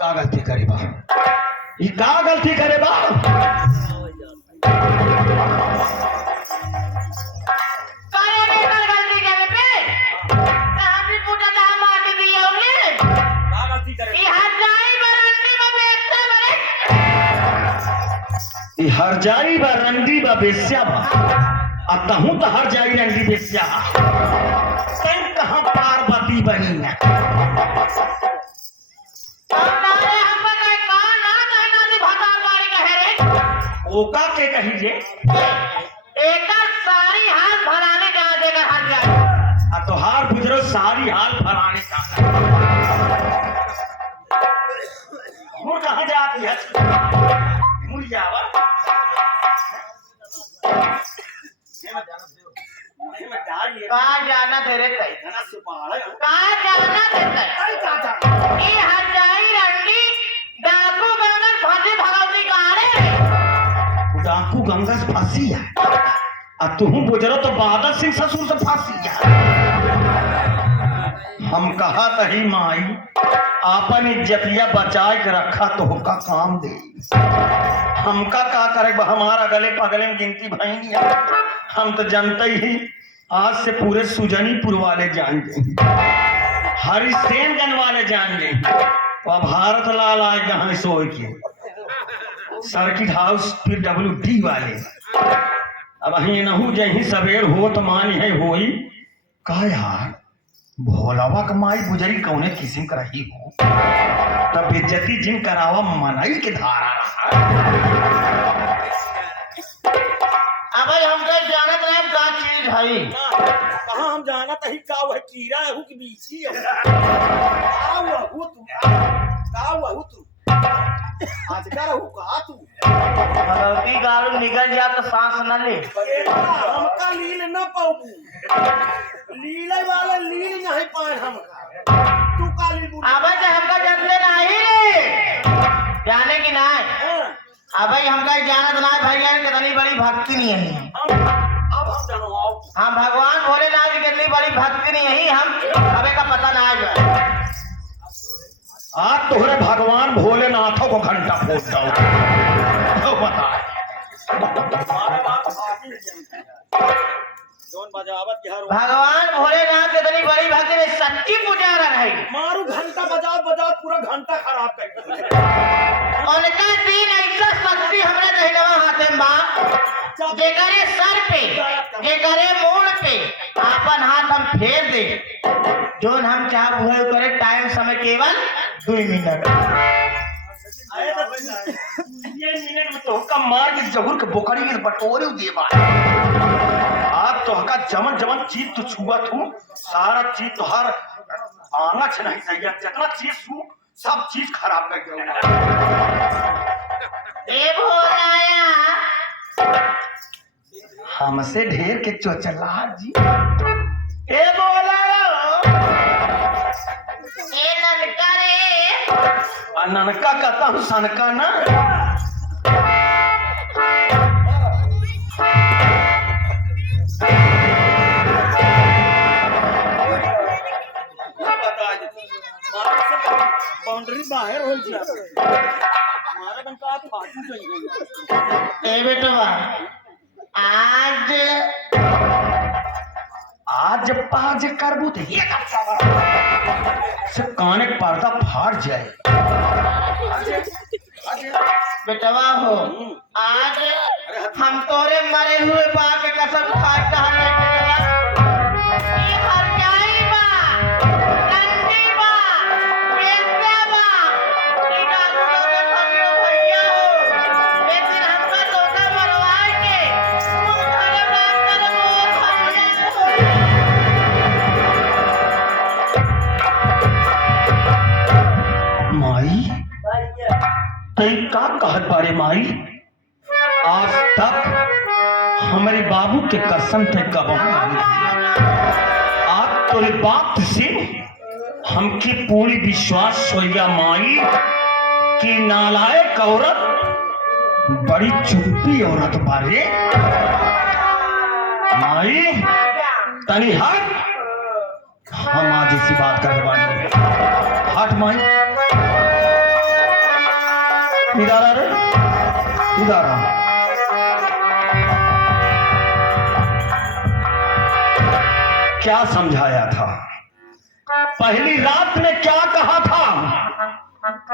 गलती करे बा ये का गलती करे बा हर जाई बा रंडी बा बेस्या बा अतहू तो हर जाई रंडी बेस्या कहाँ पार्वती बनी है ओका के कहिए एक सारी हाल भराने का देकर हाल जाए तो हार गुजरो सारी हाल भराने का वो कहाँ जाती है मुड़ियावा कहाँ जाना तेरे कहीं कहाँ जाना तेरे ये हजाई रंडी डाकू गंगा फंसी भगवती कहाँ रे डाकू गंगा से फांसी है और तुम गुजरो तो बादल सिंह ससुर से फांसी है हम कहा तही माई आपन इज्जतिया बचाए के रखा तो का काम दे हमका का करे हमारा गले पगले में गिनती भाई हम तो जानते ही आज से पूरे सुजनीपुर वाले जान गए हरिसेनगंज वाले जान गए और भारत लाल आए कहा सोए के सर्किट हाउस फिर WD वाले अब अही नहू जही सवेर हो तो मान है होई का यार भोलावा कमाई गुजरी कौने किस्म कर रही हो तब बेइज्जती जिन करावा मनाई के धारा रहा अब हमके जानत रहे का चीज है कहाँ हम जाना तही का वह कीड़ा है कि बीची है का वह तू आज कर हूँ कहा तू भगवती गालू निकल जा तो सांस न ले हमका लील न पाऊँ लीले वाले लील नहीं पाए हमका तू का लील अब हमका जतले नहीं रे जाने की ना अब हमका जानत ना भैया कितनी बड़ी भक्ति नहीं है अब हम जानो आओ हम भगवान भोलेनाथ की कितनी बड़ी भक्ति नहीं है हम अबे का पता ना है आज तोहरे भगवान भोलेनाथों को घंटा फोड़ दो बता भगवान भोलेनाथ कितनी बड़ी भक्ति में सच्ची पुजारा है मारू घंटा बजाओ पूरा घंटा खराब कर उनका दिन ऐसा शक्ति हमरे दहिनवा हाथे में बा जे करे सर पे जे करे मूड पे अपन हाथ हम फेर दे जोन हम चाह वो करे टाइम समय केवल 2 मिनट ये मिनट में तो का मार के जहूर के बोकड़ी के बटोरे देवा आज तो का जमन जमन चीज तो छुआ तू सारा चीज तो हर आना छ नहीं चाहिए जितना चीज छू सब चीज खराब कर दे ए भोलाया हमसे ढेर के चोचला जी ए बोलाया ए ननका रे ननका कहता हूँ सनका ना बाउंड्री बाहर हो गया हमारा बन का फाटू चाहिए ए बेटवा आज पाज करबू तो ये से काने के पर्दा फाट जाए बेटवा हो आज हम तोरे मरे हुए बाप के कसम खा कहा ये हर जाई बा नंदी बा बेस्या बा ये डाकू के फरियो भैया हो एक दिन हमका धोखा मरवाए के कहत बारे माई? आज तक हमारे बाबू के कसम थे कब आज तोरे बात से हमके पूरी विश्वास हो गया माई कि नालायक औरत बड़ी चुप्पी औरत बारे। माई तनी हट, हम आज इसी बात कर बानी। हट माई, इधर आ रे, इधर आ। क्या समझाया था? पहली रात में क्या कहा था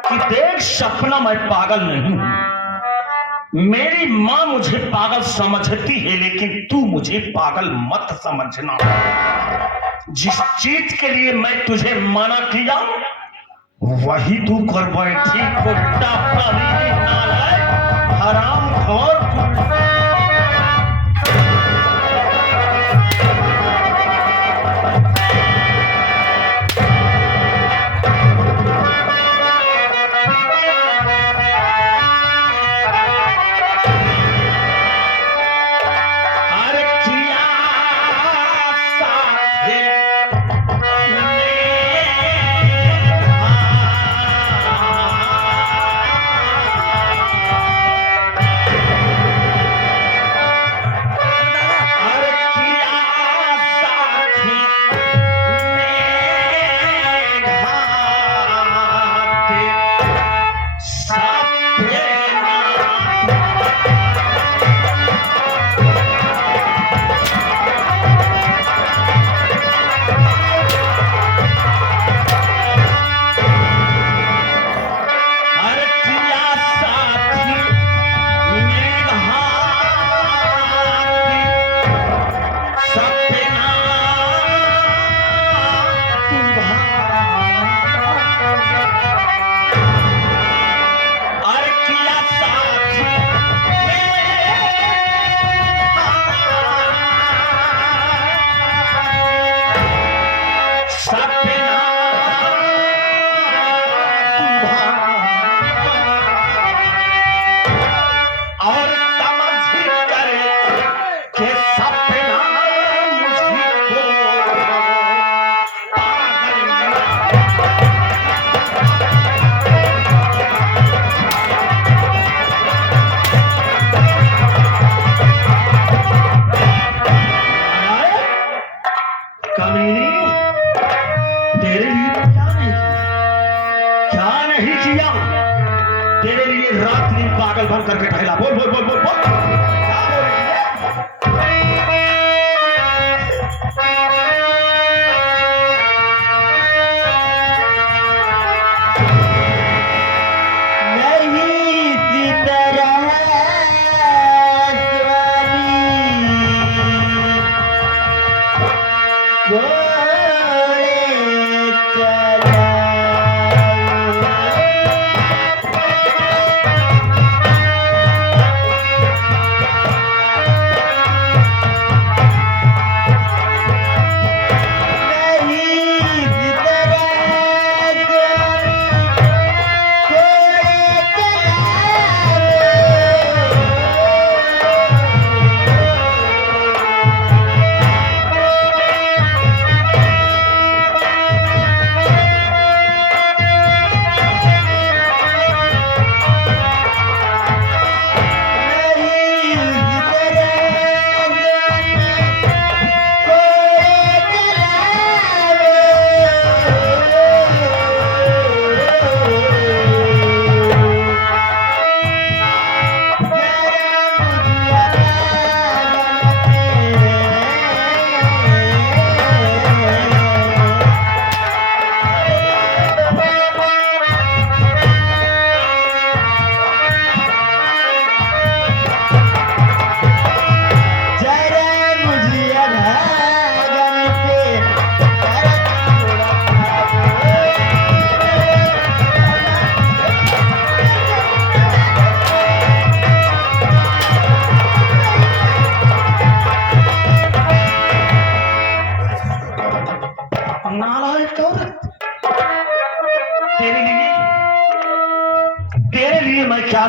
कि देख सपना मैं पागल नहीं हूं। मेरी मां मुझे पागल समझती है लेकिन तू मुझे पागल मत समझना। जिस चीज के लिए मैं तुझे मना किया वही तू कर बैठी। कुत्ता प्राणी नालायक हरामखोर।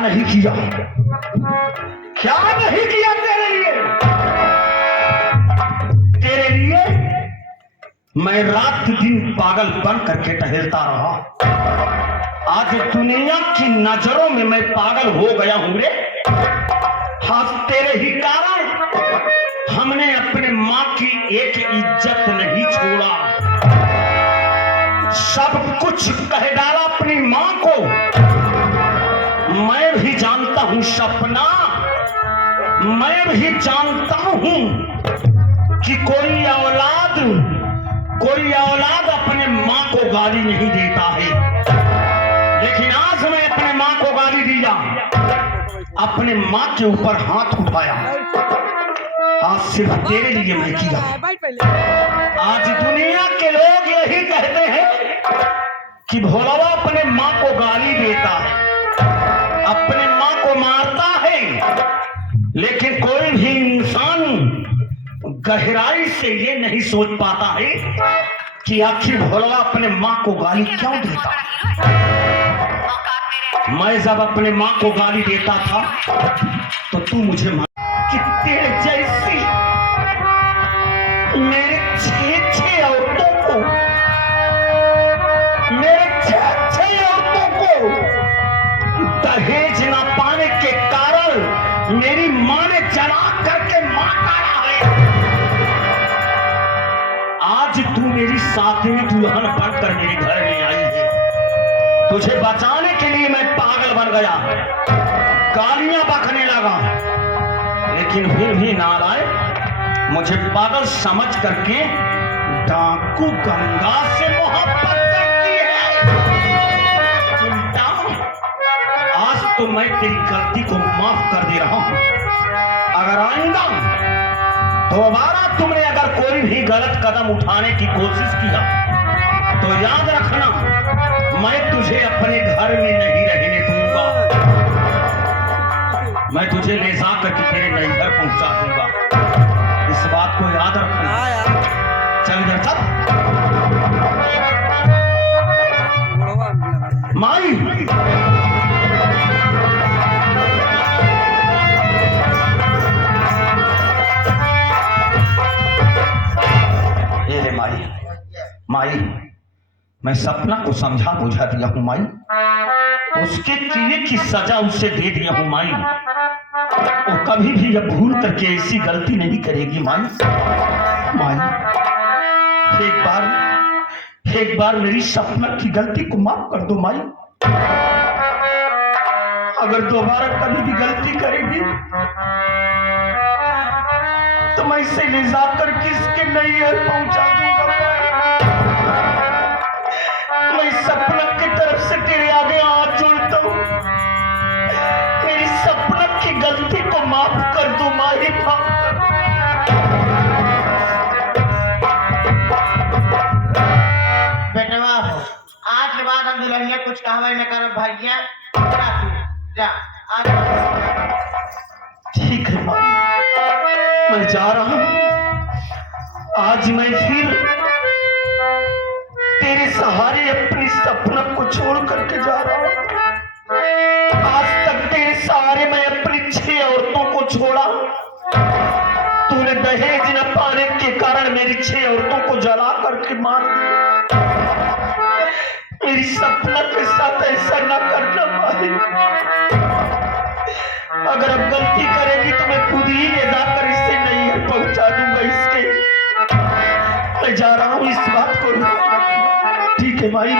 नहीं किया, क्या नहीं किया तेरे लिए? तेरे लिए मैं रात दिन पागल बन करके टहलता रहा। आज दुनिया की नजरों में मैं पागल हो गया हूं रे। आज तेरे ही कारण हमने अपने माँ की एक इज्जत नहीं छोड़ा, सब कुछ कह डाला अपनी माँ को। मैं भी जानता हूं सपना, मैं भी जानता हूं कि कोई औलाद अपने माँ को गाली नहीं देता है, लेकिन आज मैं अपने माँ को गाली दिया, अपने माँ के ऊपर हाथ उठाया। आज सिर्फ तेरे लिए मैं किया। आज दुनिया के लोग यही कहते हैं कि भोलावा अपने माँ को गाली देता है, अपने माँ को मारता है, लेकिन कोई भी इंसान गहराई से ये नहीं सोच पाता है कि आखिर भोलावा अपने माँ को गाली क्यों देता है। मैं जब अपने माँ को गाली देता था तो तू मुझे कि तेरे जैसी मेरे छह औरतों को, मेरे छह औरतों को दहेज ना पाने के कारण मेरी माँ ने जला करके मार डाला है। आज तू मेरी सातवीं दुल्हन बनकर मेरे घर में आई है। तुझे बचाने के लिए मैं पागल बन गया, गालियां बकने लगा, लेकिन फिर भी नालायक मुझे पागल समझ करके डाकू गंगा से मोहब्बत करती है। आज तो मैं तेरी गलती को माफ कर दे रहा हूं। अगर आइंदा दोबारा तुमने अगर कोई भी गलत कदम उठाने की कोशिश किया तो याद रखना, मैं तुझे अपने घर में नहीं रहने दूंगा, मैं तुझे ले जा करके तेरे नैहर पहुंचा दूंगा। इस बात को याद रखना। चल इधर चल। माई ये ले माई, माई मैं सपना को समझा बुझा दिया हूं माई, उसके किए की सजा उसे दे दिया हूं माई। वो कभी भी अब भूल करके ऐसी गलती नहीं करेगी माई। माई एक बार मेरी सपना की गलती को माफ कर दो माई। अगर दोबारा कभी भी गलती करेगी तो मैं इसे ले जाकर किसके नैहर पहुंचा दूंगा। मैं सपना की तरफ से तेरे आगे हाथ जोड़ता हूं, मेरी सपना की गलती को माफ कर दो माही। बेटवा हो, आज के बाद हम दुल्हनिया कुछ कहवे न करब भैया। जा आज ठीक है माँ, मैं जा रहा हूं। आज मैं फिर तेरे सहारे अपनी सपना को छोड़ करके जा रहा हूं। आज तक तेरे सहारे मैं अपनी 6 औरतों को छोड़ा, तूने दहेज न पाने के कारण मेरी 6 औरतों को जला करके मार दिया। मेरी सपना के साथ ऐसा न करना भाई। अगर अब गलती करेगी तो मैं खुद ही ले जाकर इससे नैहर पहुंचा दूंगा इसके। मैं जा रहा हूं, इस बात को ठीक है भाई।